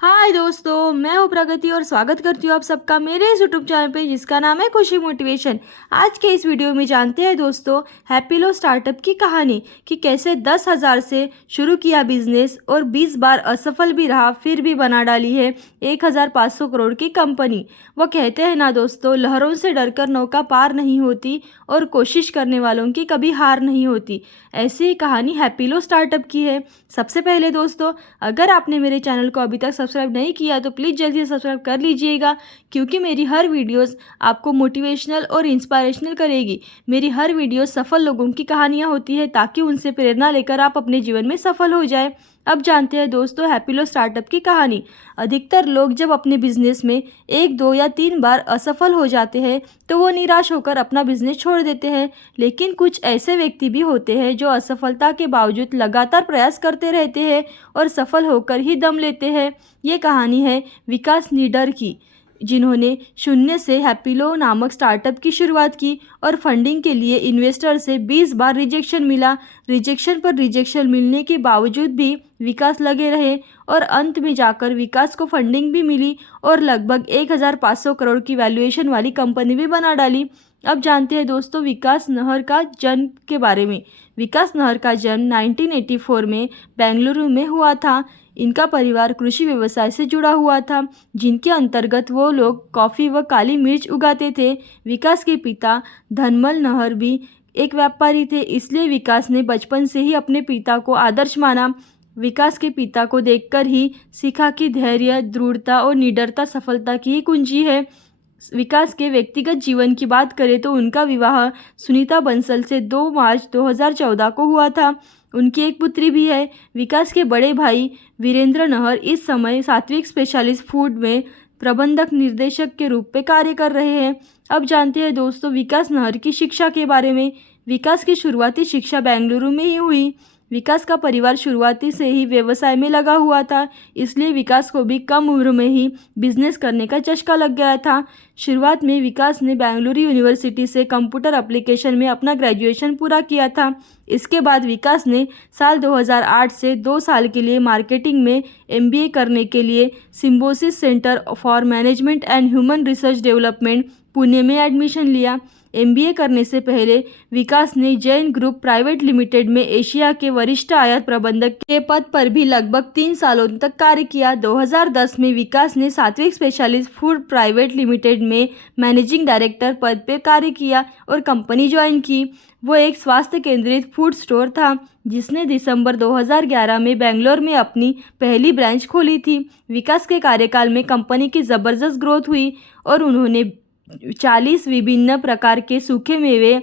हाय दोस्तों, मैं हूँ प्रगति और स्वागत करती हूँ आप सबका मेरे इस यूट्यूब चैनल पे जिसका नाम है खुशी मोटिवेशन। आज के इस वीडियो में जानते हैं दोस्तों हैप्पीलो स्टार्टअप की कहानी कि कैसे 10,000 से शुरू किया बिजनेस और 20 बार असफल भी रहा, फिर भी बना डाली है 1,500 करोड़ की कंपनी। वो कहते हैं ना दोस्तों, लहरों से डरकर नौका पार नहीं होती और कोशिश करने वालों की कभी हार नहीं होती। ऐसी ही कहानी हैप्पीलो स्टार्टअप की है। सबसे पहले दोस्तों, अगर आपने मेरे चैनल को अभी तक सब्सक्राइब नहीं किया तो प्लीज़ जल्दी से सब्सक्राइब कर लीजिएगा, क्योंकि मेरी हर वीडियोस आपको मोटिवेशनल और इंस्पायरेशनल करेगी। मेरी हर वीडियो सफल लोगों की कहानियाँ होती है ताकि उनसे प्रेरणा लेकर आप अपने जीवन में सफल हो जाए। अब जानते हैं दोस्तों हैप्पीलो स्टार्टअप की कहानी। अधिकतर लोग जब अपने बिजनेस में 1, 2 या 3 बार असफल हो जाते हैं तो वो निराश होकर अपना बिजनेस छोड़ देते हैं। लेकिन कुछ ऐसे व्यक्ति भी होते हैं जो असफलता के बावजूद लगातार प्रयास करते रहते हैं और सफल होकर ही दम लेते हैं। ये कहानी है विकास नीडर की, जिन्होंने शून्य से हैप्पीलो नामक स्टार्टअप की शुरुआत की और फंडिंग के लिए इन्वेस्टर से 20 बार रिजेक्शन मिला। रिजेक्शन पर रिजेक्शन मिलने के बावजूद भी विकास लगे रहे और अंत में जाकर विकास को फंडिंग भी मिली और लगभग 1,500 करोड़ की वैल्यूएशन वाली कंपनी भी बना डाली। अब जानते हैं दोस्तों विकास नहर का जन्म के बारे में। विकास नहर का जन्म 1984 में बेंगलुरु में हुआ था। इनका परिवार कृषि व्यवसाय से जुड़ा हुआ था, जिनके अंतर्गत वो लोग कॉफ़ी व काली मिर्च उगाते थे। विकास के पिता धनमल नहर भी एक व्यापारी थे, इसलिए विकास ने बचपन से ही अपने पिता को आदर्श माना। विकास के पिता को देखकर ही सीखा कि धैर्य, दृढ़ता और निडरता सफलता की ही कुंजी है। विकास के व्यक्तिगत जीवन की बात करें तो उनका विवाह सुनीता बंसल से 2 मार्च 2014 को हुआ था। उनकी एक पुत्री भी है। विकास के बड़े भाई वीरेंद्र नहर इस समय सात्विक स्पेशलिस्ट फूड में प्रबंधक निर्देशक के रूप में कार्य कर रहे हैं। अब जानते हैं दोस्तों विकास नहर की शिक्षा के बारे में। विकास की शुरुआती शिक्षा बेंगलुरु में ही हुई। विकास का परिवार शुरुआती से ही व्यवसाय में लगा हुआ था, इसलिए विकास को भी कम उम्र में ही बिजनेस करने का चस्का लग गया था। शुरुआत में विकास ने बेंगलुरु यूनिवर्सिटी से कंप्यूटर एप्लीकेशन में अपना ग्रेजुएशन पूरा किया था। इसके बाद विकास ने साल 2008 से 2 साल के लिए मार्केटिंग में MBA करने के लिए Symbiosis centre for management and human research development Pune में एडमिशन लिया। MBA करने से पहले विकास ने जैन ग्रुप प्राइवेट लिमिटेड में एशिया के वरिष्ठ आयात प्रबंधक के पद पर भी लगभग 3 सालों तक कार्य किया। 2010 में विकास ने सात्विक स्पेशलिस्ट फूड प्राइवेट लिमिटेड में मैनेजिंग डायरेक्टर पद पर कार्य किया और कंपनी ज्वाइन की। वो एक स्वास्थ्य केंद्रित फूड स्टोर था जिसने दिसंबर 2011 में बेंगलोर में अपनी पहली ब्रांच खोली थी। विकास के कार्यकाल में कंपनी की ज़बरदस्त ग्रोथ हुई और उन्होंने 40 विभिन्न प्रकार के सूखे मेवे,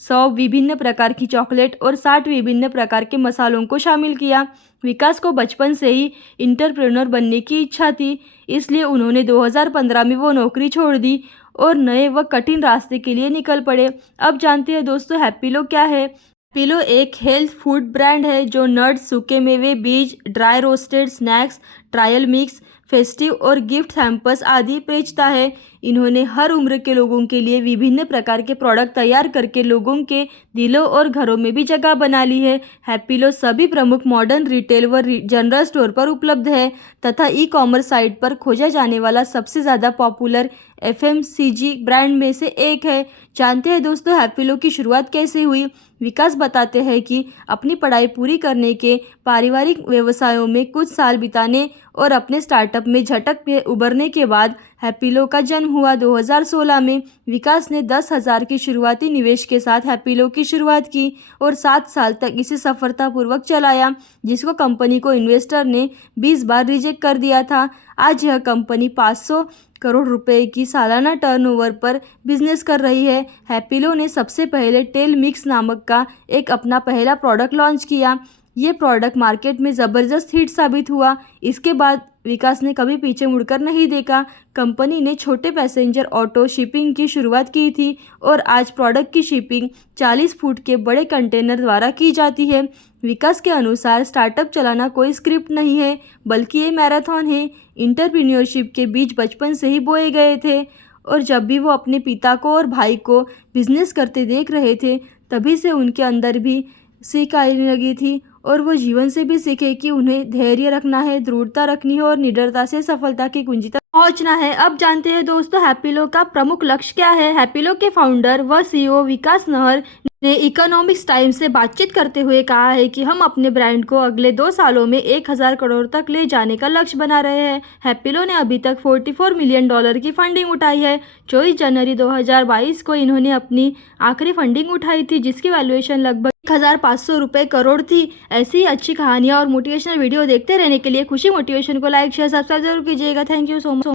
100 विभिन्न प्रकार की चॉकलेट और 60 विभिन्न प्रकार के मसालों को शामिल किया। विकास को बचपन से ही इंटरप्रेन्योर बनने की इच्छा थी, इसलिए उन्होंने 2015 में वो नौकरी छोड़ दी और नए व कठिन रास्ते के लिए निकल पड़े। अब जानते हैं दोस्तों हैप्पीलो क्या है। हैप्पीलो एक हेल्थ फूड ब्रांड है जो नट्स, सूखे मेवे, बीज, dry roasted snacks, trial mix, festive और गिफ्ट हैम्पर्स आदि बेचता है। इन्होंने हर उम्र के लोगों के लिए विभिन्न प्रकार के प्रोडक्ट तैयार करके लोगों के दिलों और घरों में भी जगह बना ली है। हैप्पीलो सभी प्रमुख मॉडर्न रिटेल व जनरल स्टोर पर उपलब्ध है तथा ई-कॉमर्स साइट पर खोजा जाने वाला सबसे ज़्यादा पॉपुलर FMCG ब्रांड में से एक है। जानते हैं दोस्तों हैप्पीलो की शुरुआत कैसे हुई। विकास बताते हैं कि अपनी पढ़ाई पूरी करने के पारिवारिक व्यवसायों में कुछ साल बिताने और अपने स्टार्टअप में झटक में उभरने के बाद हैप्पीलो का जन्म हुआ। 2016 में विकास ने 10,000 की शुरुआती निवेश के साथ हैप्पीलो की शुरुआत की और 7 साल तक इसे सफलतापूर्वक चलाया, जिसको कंपनी को इन्वेस्टर ने 20 बार रिजेक्ट कर दिया था। आज यह कंपनी 500 करोड़ रुपए की सालाना टर्नओवर पर बिजनेस कर रही है। हैप्पीलो ने सबसे पहले टेल मिक्स नामक का एक अपना पहला प्रोडक्ट लॉन्च किया। ये प्रोडक्ट मार्केट में ज़बरदस्त हिट साबित हुआ। इसके बाद विकास ने कभी पीछे मुड़कर नहीं देखा। कंपनी ने छोटे पैसेंजर ऑटो शिपिंग की शुरुआत की थी और आज प्रोडक्ट की शिपिंग 40 फुट के बड़े कंटेनर द्वारा की जाती है। विकास के अनुसार स्टार्टअप चलाना कोई स्क्रिप्ट नहीं है, बल्कि ये मैराथन है। एंटरप्रेन्योरशिप के बीज बचपन से ही बोए गए थे और जब भी वो अपने पिता को और भाई को बिजनेस करते देख रहे थे, तभी से उनके अंदर भी सीख आने लगी थी और वो जीवन से भी सीखे कि उन्हें धैर्य रखना है, दृढ़ता रखनी है और निडरता से सफलता की कुंजी तक पहुंचना है। अब जानते हैं दोस्तों हैप्पीलो का प्रमुख लक्ष्य क्या है। हैप्पीलो के फाउंडर व सीईओ विकास नहर ने इकोनॉमिक्स टाइम्स से बातचीत करते हुए कहा है कि हम अपने ब्रांड को अगले 2 सालों में 1000 करोड़ तक ले जाने का लक्ष्य बना रहे हैं। हैप्पीलो ने अभी तक $44 मिलियन की फंडिंग उठाई है। 24 जनवरी 2022 को इन्होंने अपनी आखिरी फंडिंग उठाई थी, जिसकी वैल्यूएशन लगभग 1500 करोड़ थी। ऐसी ही अच्छी कहानियाँ और मोटिवेशनल वीडियो देखते रहने के लिए खुशी मोटिवेशन को लाइक शेयर सब्सक्राइब जरूर कीजिएगा। Thank you so much.